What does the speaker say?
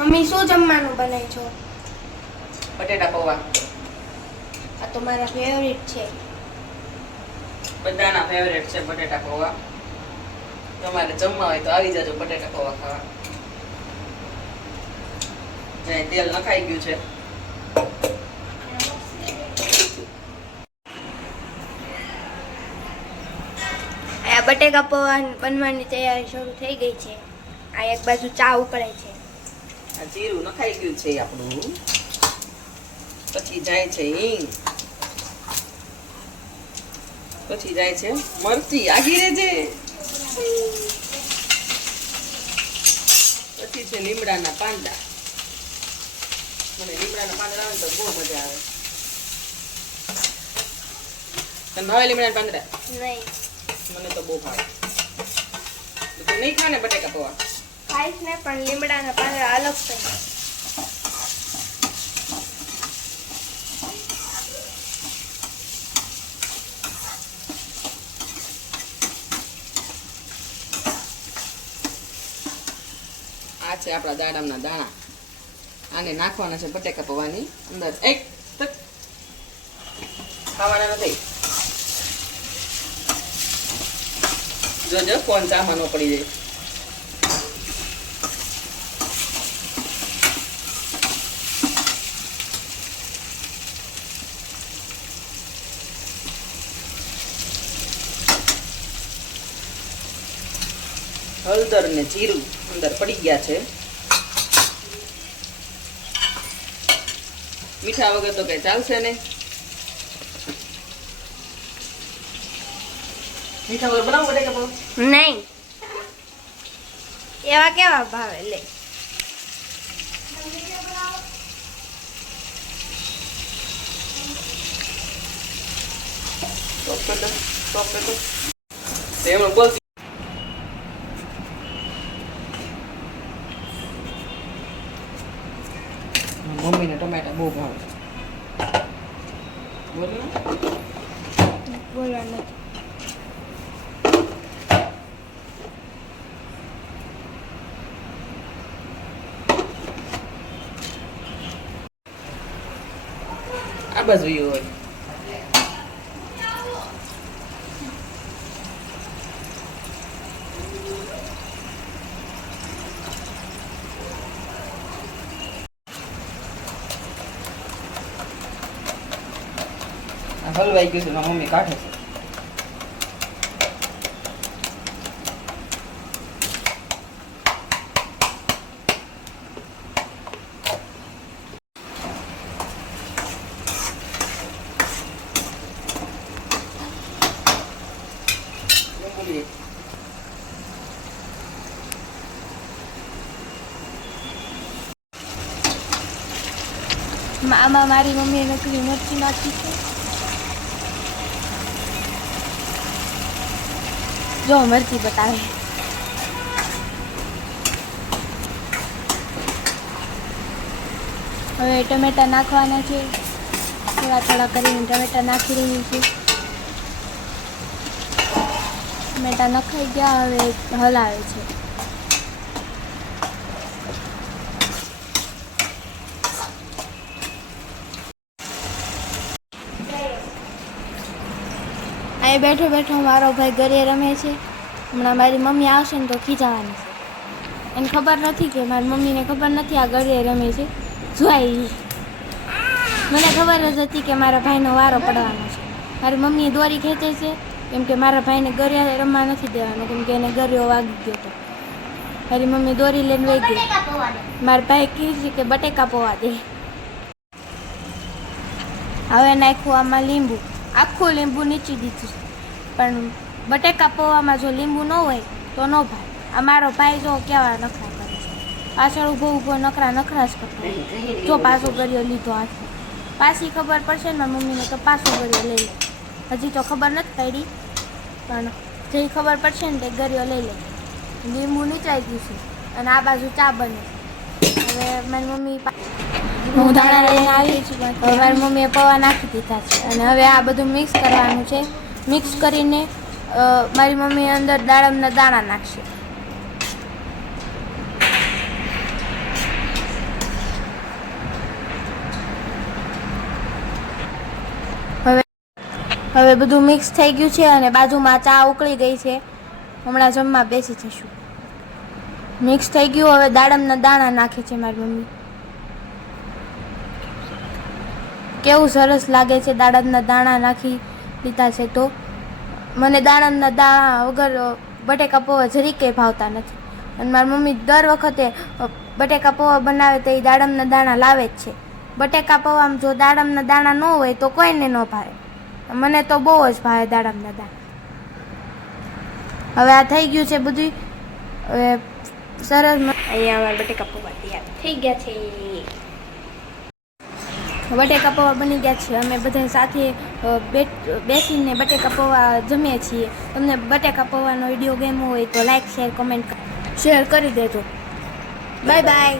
Mummy શું જમવાનું બનાવી છો? બટેટા પૌવા. આ તો મારા ફેવરિટ છે. બધાના ફેવરેટ છે બટેટા પૌવા. તમારે જમવા હોય તો આવી જાજો બટેટા પૌવા ખાવા. જાય તેલ નખાઈ ગયું છે. આ બટેકા પૌવા બનવાની તૈયારી શરૂ થઈ ગઈ છે. આ એક બાજુ ચા ઉકળે છે. આ જીરું નખાઈ ગયું છે આપણું. પછી જાય છે હિંગ. પછી જાય છે મરચી. આગી રેજે પછી છે લીમડાના પાંદડા. મને લીમડાના પાંદડા આવે તો બહુ મજા આવે. તને ભાવે લીમડાના પાંદડા? નહીં. મને તો બહુ ભાવે. તું નહીં ખા ને બટેકા પૌવા? ખાઈશ ને પણ લીમડાના પાંદડા અલગ છે. આ છે આપણા દાડમના દાણા. આને નાખવાના છે બટેકા પવાની. અંદર એક તક ખાવાના નથી. જોજો કોણ ચામાં ન પડી જાય. હળદર ને જીરું અંદર પડી ગયા છે. મીઠા વગર તો કઈ ચાલશે નહીં. મીઠા વગર બનાવવું પડે કે નહીં. એવા કેવા ભાવે લે. સ્ટોપ કર દો સ્ટોપ કર દો તે એમણે બોલતી મમ્મીને ટમેટા બહુ ભાવે બોલ ને બોલવા નથી આ બાજુ ઈ હોય હલવાઈ ગયું છે મમ્મી કાઢે છે. આમાં મારી મમ્મીએ નકલી મરચી નાખી છે. જો મરચી બતાવે. હવે ટમેટા નાખવાના છે. થોડા થોડા કરીને ટમેટા નાખી રહી છું. ટમેટા નખાઈ ગયા, હવે હલાવે છે. અહીં બેઠો બેઠો મારો ભાઈ ઘરે રમે છે. હમણાં મારી મમ્મી આવશે ને તો ખીજાવાની છે. એને ખબર નથી કે મારી મમ્મીને ખબર નથી આ ઘરે રમે છે. જોઈ. મને ખબર જ હતી કે મારા ભાઈનો વારો પડવાનો છે. મારી મમ્મી દોરી ખેંચે છે. કેમ કે મારા ભાઈને ગરિયા રમવા નથી દેવાનો. કેમ કે એને ગરિયો વાગી ગયો હતો મારી મમ્મી દોરી લઈને વહી ગઈ. મારા ભાઈ કહે છે કે બટેકા પોવા દે. હવે નાખ્યું આમાં લીંબુ. આખું લીંબુ નીચી દીધું પણ બટેકા પૌવામાં જો લીંબુ ન હોય તો ન ભાવે. આ મારો ભાઈ જો કેવા નખરા કરે છે. પાછળ ઊભો ઊભો નખરા નખરા જ કરતો જો પાછો ગળ્યો લીધો આ પાછી ખબર પડશે ને મમ્મીને તો પાછો ગળ્યો લઈ લે. હજી તો ખબર નથી પડી, પણ જે ખબર પડશે ને તે ગળ્યો લઈ લે. લીંબુ નીચાઈ ગયું છે અને આ બાજુ ચા બને હવે મારી મમ્મી હું ધાણા લઈને આવી હવે મારી મમ્મીએ પૌવા નાખી દીધા છે. અને હવે આ બધું મિક્સ કરવાનું છે. મિક્સ કરીને મારી મમ્મી અંદર દાડમના દાણા નાખશે. હવે હવે બધું મિક્સ થઈ ગયું છે અને બાજુમાં ચા ઉકળી ગઈ છે. હમણાં જમવા બેસી જશું મિક્સ થઈ ગયું, હવે દાડમના દાણા નાખે છે મારી મમ્મી. કેવું સરસ લાગે છે દાડમના દાણા નાખી લીધા છે તો? મને દાડમના દાણા વગર બટેકા પૌવા જરીકે ભાવતા નથી. અને મારી મમ્મી દર વખતે બટેકા પૌવા બનાવે તો એ દાડમના દાણા લાવે જ છે. બટેકા પૌવામાં જો દાડમના દાણા ન હોય તો કોઈને ન ભાવે. મને તો બહુ જ ભાવે દાડમના દાણા. હવે આ થઈ ગયું છે બધું સરસ અહીંયા અમારા બટેકા પૌવા તૈયાર થઈ ગયા છે. બટેકા પૌવા બની ગયા છે. અમે બધા સાથે બેસીને બટેકા પૌવા જમીએ છીએ. તમને બટેકા પૌવાનો વીડિયો ગેમ હોય તો લાઈક શેર કમેન્ટ શેર કરી દેજો. Bye bye